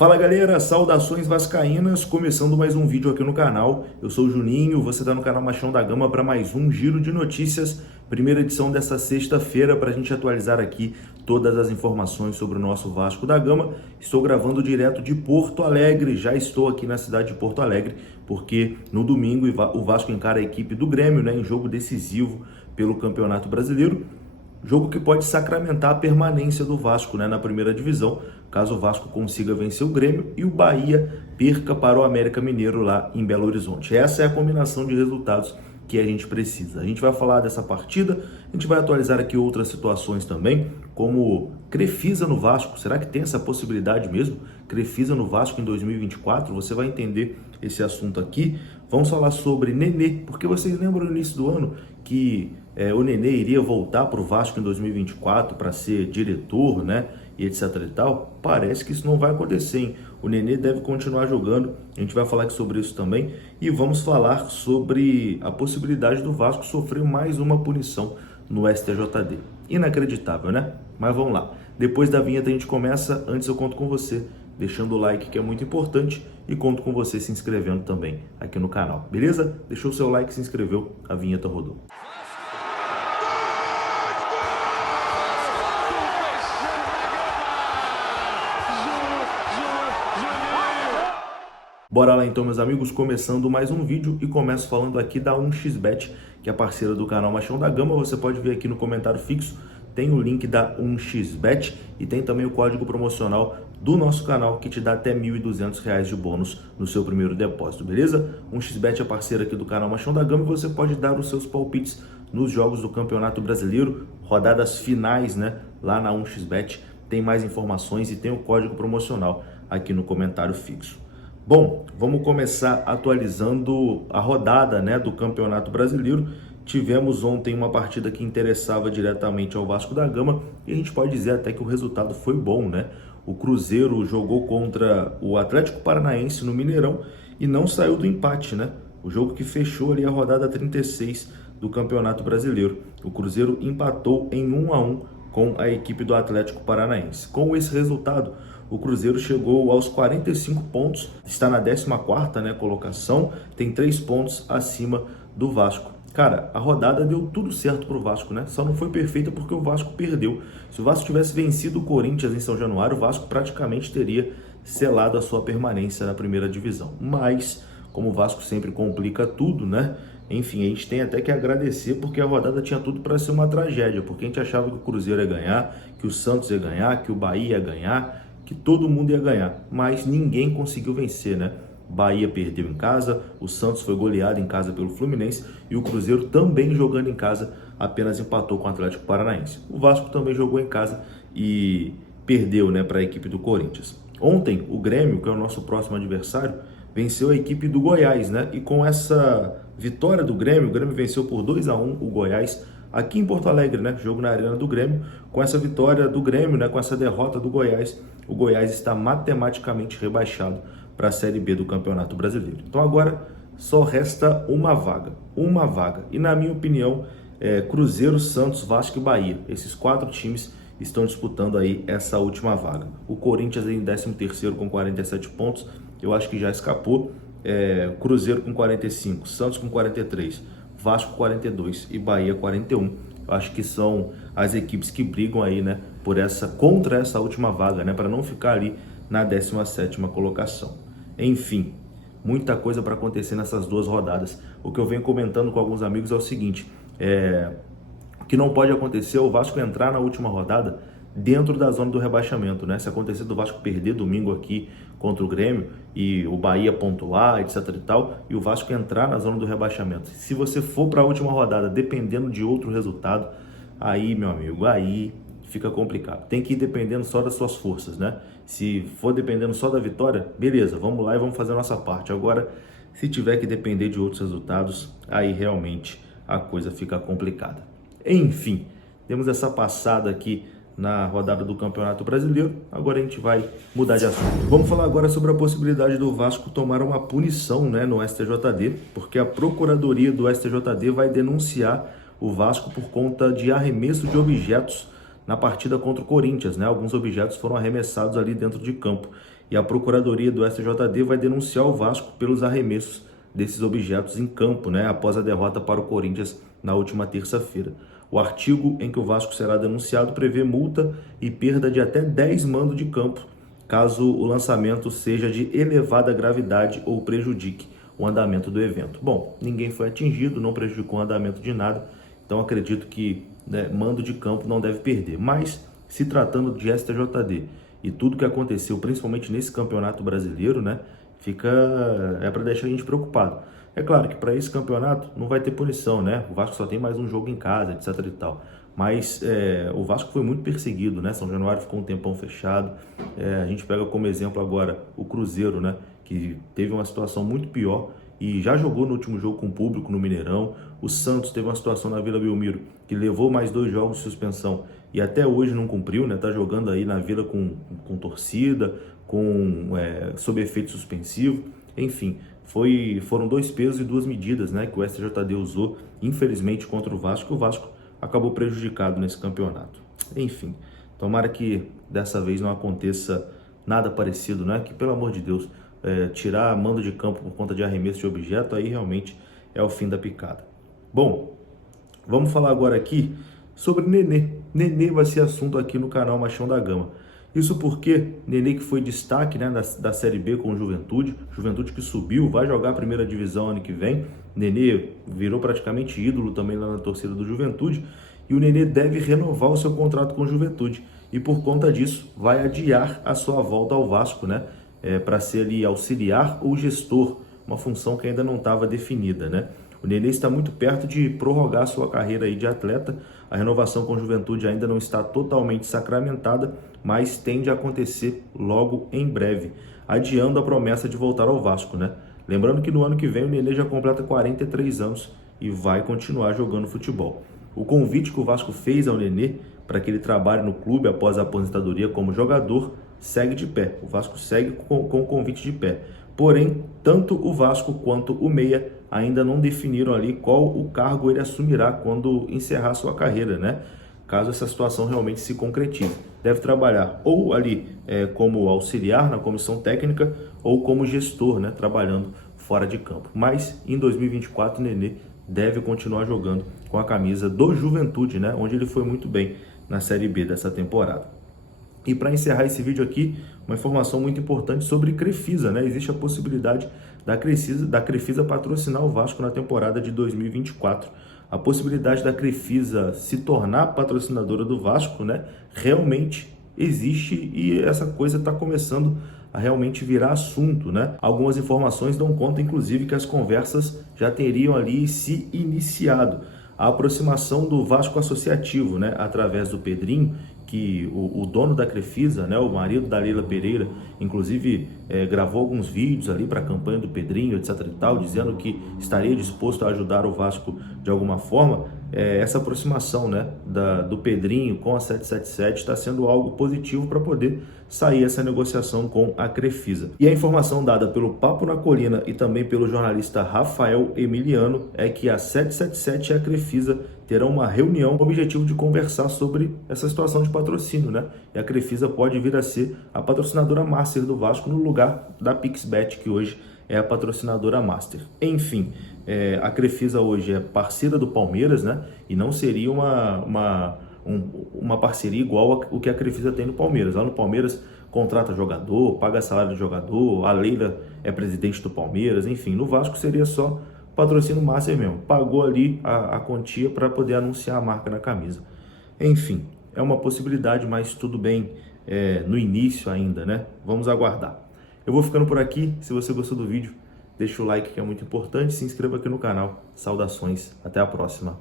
Fala galera, saudações vascaínas, começando mais um vídeo aqui no canal. Eu sou o Juninho, você está no canal Machão da Gama para mais um giro de notícias, primeira edição dessa sexta-feira, para a gente atualizar aqui todas as informações sobre o nosso Vasco da Gama. Estou gravando direto de Porto Alegre, já estou aqui na cidade de Porto Alegre, porque no domingo o Vasco encara a equipe do Grêmio, né, em jogo decisivo pelo Campeonato Brasileiro. Jogo que pode sacramentar a permanência do Vasco, né, na primeira divisão, caso o Vasco consiga vencer o Grêmio e o Bahia perca para o América Mineiro lá em Belo Horizonte. Essa é a combinação de resultados que a gente precisa. A gente vai falar dessa partida, a gente vai atualizar aqui outras situações também, como Crefisa no Vasco. Será que tem essa possibilidade mesmo? Crefisa no Vasco em 2024? Você vai entender esse assunto aqui. Vamos falar sobre Nenê, porque vocês lembram no início do ano que o Nenê iria voltar para o Vasco em 2024 para ser diretor, né, e etc e tal. Parece que isso não vai acontecer, hein? O Nenê deve continuar jogando, a gente vai falar aqui sobre isso também, e vamos falar sobre a possibilidade do Vasco sofrer mais uma punição no STJD. Inacreditável, né? Mas vamos lá. Depois da vinheta a gente começa. Antes eu conto com você deixando o like, que é muito importante, e conto com você se inscrevendo também aqui no canal, beleza? Deixou o seu like, se inscreveu, a vinheta rodou. Bora lá então, meus amigos, começando mais um vídeo, e começo falando aqui da 1xBet, que é parceira do canal Machão da Gama. Você pode ver aqui no comentário fixo, tem o link da 1xBet e tem também o código promocional do nosso canal que te dá até R$ 1.200 de bônus no seu primeiro depósito, beleza? 1xBet é parceira aqui do canal Machão da Gama e você pode dar os seus palpites nos jogos do Campeonato Brasileiro, rodadas finais, né? Lá na 1xBet tem mais informações e tem o código promocional aqui no comentário fixo. Bom, vamos começar atualizando a rodada, né, do Campeonato Brasileiro. Tivemos ontem uma partida que interessava diretamente ao Vasco da Gama e a gente pode dizer até que o resultado foi bom, né? O Cruzeiro jogou contra o Atlético Paranaense no Mineirão e não saiu do empate, né? O jogo que fechou ali a rodada 36 do Campeonato Brasileiro. O Cruzeiro empatou em 1-1 com a equipe do Atlético Paranaense. Com esse resultado, o Cruzeiro chegou aos 45 pontos, está na 14ª, né, colocação, tem 3 pontos acima do Vasco. Cara, a rodada deu tudo certo pro Vasco, né? Só não foi perfeita porque o Vasco perdeu. Se o Vasco tivesse vencido o Corinthians em São Januário, o Vasco praticamente teria selado a sua permanência na primeira divisão. Mas, como o Vasco sempre complica tudo, né? Enfim, a gente tem até que agradecer porque a rodada tinha tudo para ser uma tragédia, porque a gente achava que o Cruzeiro ia ganhar, que o Santos ia ganhar, que o Bahia ia ganhar, que todo mundo ia ganhar, mas ninguém conseguiu vencer, né? Bahia perdeu em casa, o Santos foi goleado em casa pelo Fluminense e o Cruzeiro também jogando em casa apenas empatou com o Atlético Paranaense. O Vasco também jogou em casa e perdeu, né, para a equipe do Corinthians. Ontem, o Grêmio, que é o nosso próximo adversário, venceu a equipe do Goiás, né? E com essa vitória do Grêmio, o Grêmio venceu por 2-1 o Goiás aqui em Porto Alegre, né? Jogo na Arena do Grêmio. Com essa vitória do Grêmio, né, com essa derrota do Goiás, o Goiás está matematicamente rebaixado para a Série B do Campeonato Brasileiro. Então agora só resta uma vaga. E na minha opinião, Cruzeiro, Santos, Vasco e Bahia. Esses 4 times estão disputando aí essa última vaga. O Corinthians em 13º com 47 pontos, eu acho que já escapou. Cruzeiro com 45, Santos com 43, Vasco 42 e Bahia 41. Eu acho que são as equipes que brigam aí, né, contra essa última vaga, né, para não ficar ali na 17ª colocação. Enfim, muita coisa para acontecer nessas 2 rodadas. O que eu venho comentando com alguns amigos é o seguinte: o que não pode acontecer é o Vasco entrar na última rodada dentro da zona do rebaixamento, né? Se acontecer do Vasco perder domingo aqui contra o Grêmio e o Bahia pontuar, etc e tal, e o Vasco entrar na zona do rebaixamento. Se você for para a última rodada dependendo de outro resultado, aí, meu amigo, aí fica complicado. Tem que ir dependendo só das suas forças, né? Se for dependendo só da vitória, beleza, vamos lá e vamos fazer a nossa parte. Agora, se tiver que depender de outros resultados, aí realmente a coisa fica complicada. Enfim, temos essa passada aqui na rodada do Campeonato Brasileiro. Agora a gente vai mudar de assunto. Vamos falar agora sobre a possibilidade do Vasco tomar uma punição, né, no STJD, porque a Procuradoria do STJD vai denunciar o Vasco por conta de arremesso de objetos na partida contra o Corinthians, né? Alguns objetos foram arremessados ali dentro de campo e a Procuradoria do STJD vai denunciar o Vasco pelos arremessos desses objetos em campo, né, após a derrota para o Corinthians na última terça-feira. O artigo em que o Vasco será denunciado prevê multa e perda de até 10 mandos de campo, caso o lançamento seja de elevada gravidade ou prejudique o andamento do evento. Bom, ninguém foi atingido, não prejudicou o andamento de nada, então acredito que, né, mando de campo não deve perder. Mas, se tratando de STJD e tudo que aconteceu, principalmente nesse campeonato brasileiro, né, é para deixar a gente preocupado. É claro que para esse campeonato não vai ter punição, né? O Vasco só tem mais um jogo em casa, etc e tal. Mas o Vasco foi muito perseguido, né? São Januário ficou um tempão fechado. A gente pega como exemplo agora o Cruzeiro, né? Que teve uma situação muito pior e já jogou no último jogo com o público no Mineirão. O Santos teve uma situação na Vila Belmiro que levou mais 2 jogos de suspensão e até hoje não cumpriu, né? Tá jogando aí na Vila com torcida, sob efeito suspensivo. Enfim, foram 2 pesos e 2 medidas, né, que o STJD usou, infelizmente, contra o Vasco. O Vasco acabou prejudicado nesse campeonato. Enfim, tomara que dessa vez não aconteça nada parecido, né? Que, pelo amor de Deus, tirar mando de campo por conta de arremesso de objeto, aí realmente é o fim da picada. Bom, vamos falar agora aqui sobre Nenê. Nenê vai ser assunto aqui no canal Machão da Gama. Isso porque Nenê, que foi destaque, né, da Série B com o Juventude que subiu, vai jogar a primeira divisão ano que vem. Nenê virou praticamente ídolo também lá na torcida do Juventude, e o Nenê deve renovar o seu contrato com o Juventude, e por conta disso vai adiar a sua volta ao Vasco, né, para ser ali auxiliar ou gestor, uma função que ainda não estava definida, né. O Nenê está muito perto de prorrogar sua carreira aí de atleta. A renovação com a Juventude ainda não está totalmente sacramentada, mas tende a acontecer logo em breve, adiando a promessa de voltar ao Vasco, né? Lembrando que no ano que vem o Nenê já completa 43 anos e vai continuar jogando futebol. O convite que o Vasco fez ao Nenê para que ele trabalhe no clube após a aposentadoria como jogador segue de pé. O Vasco segue com o convite de pé. Porém, tanto o Vasco quanto o Meia ainda não definiram ali qual o cargo ele assumirá quando encerrar sua carreira, né? Caso essa situação realmente se concretize. Deve trabalhar ou ali como auxiliar na comissão técnica ou como gestor, né? Trabalhando fora de campo. Mas em 2024 o Nenê deve continuar jogando com a camisa do Juventude, né? Onde ele foi muito bem na Série B dessa temporada. E para encerrar esse vídeo aqui, uma informação muito importante sobre Crefisa, né? Existe a possibilidade da Crefisa patrocinar o Vasco na temporada de 2024. A possibilidade da Crefisa se tornar patrocinadora do Vasco, né, realmente existe, e essa coisa está começando a realmente virar assunto, né? Algumas informações dão conta, inclusive, que as conversas já teriam ali se iniciado. A aproximação do Vasco Associativo, né, através do Pedrinho, que o dono da Crefisa, né, o marido da Leila Pereira, inclusive gravou alguns vídeos ali para a campanha do Pedrinho, etc e tal, dizendo que estaria disposto a ajudar o Vasco de alguma forma. Essa aproximação, né, do Pedrinho com a 777 está sendo algo positivo para poder sair essa negociação com a Crefisa. E a informação dada pelo Papo na Colina e também pelo jornalista Rafael Emiliano é que a 777 e a Crefisa terão uma reunião com o objetivo de conversar sobre essa situação de patrocínio, né? E a Crefisa pode vir a ser a patrocinadora master do Vasco no lugar da Pixbet, que hoje é a patrocinadora master. Enfim, a Crefisa hoje é parceira do Palmeiras, né? E não seria uma parceria igual o que a Crefisa tem no Palmeiras. Lá no Palmeiras contrata jogador, paga salário de jogador, a Leila é presidente do Palmeiras, enfim. No Vasco seria só patrocínio master mesmo. Pagou ali a quantia para poder anunciar a marca na camisa. Enfim, é uma possibilidade, mas tudo bem, no início ainda, né? Vamos aguardar. Eu vou ficando por aqui. Se você gostou do vídeo, deixa o like, que é muito importante. Se inscreva aqui no canal. Saudações. Até a próxima.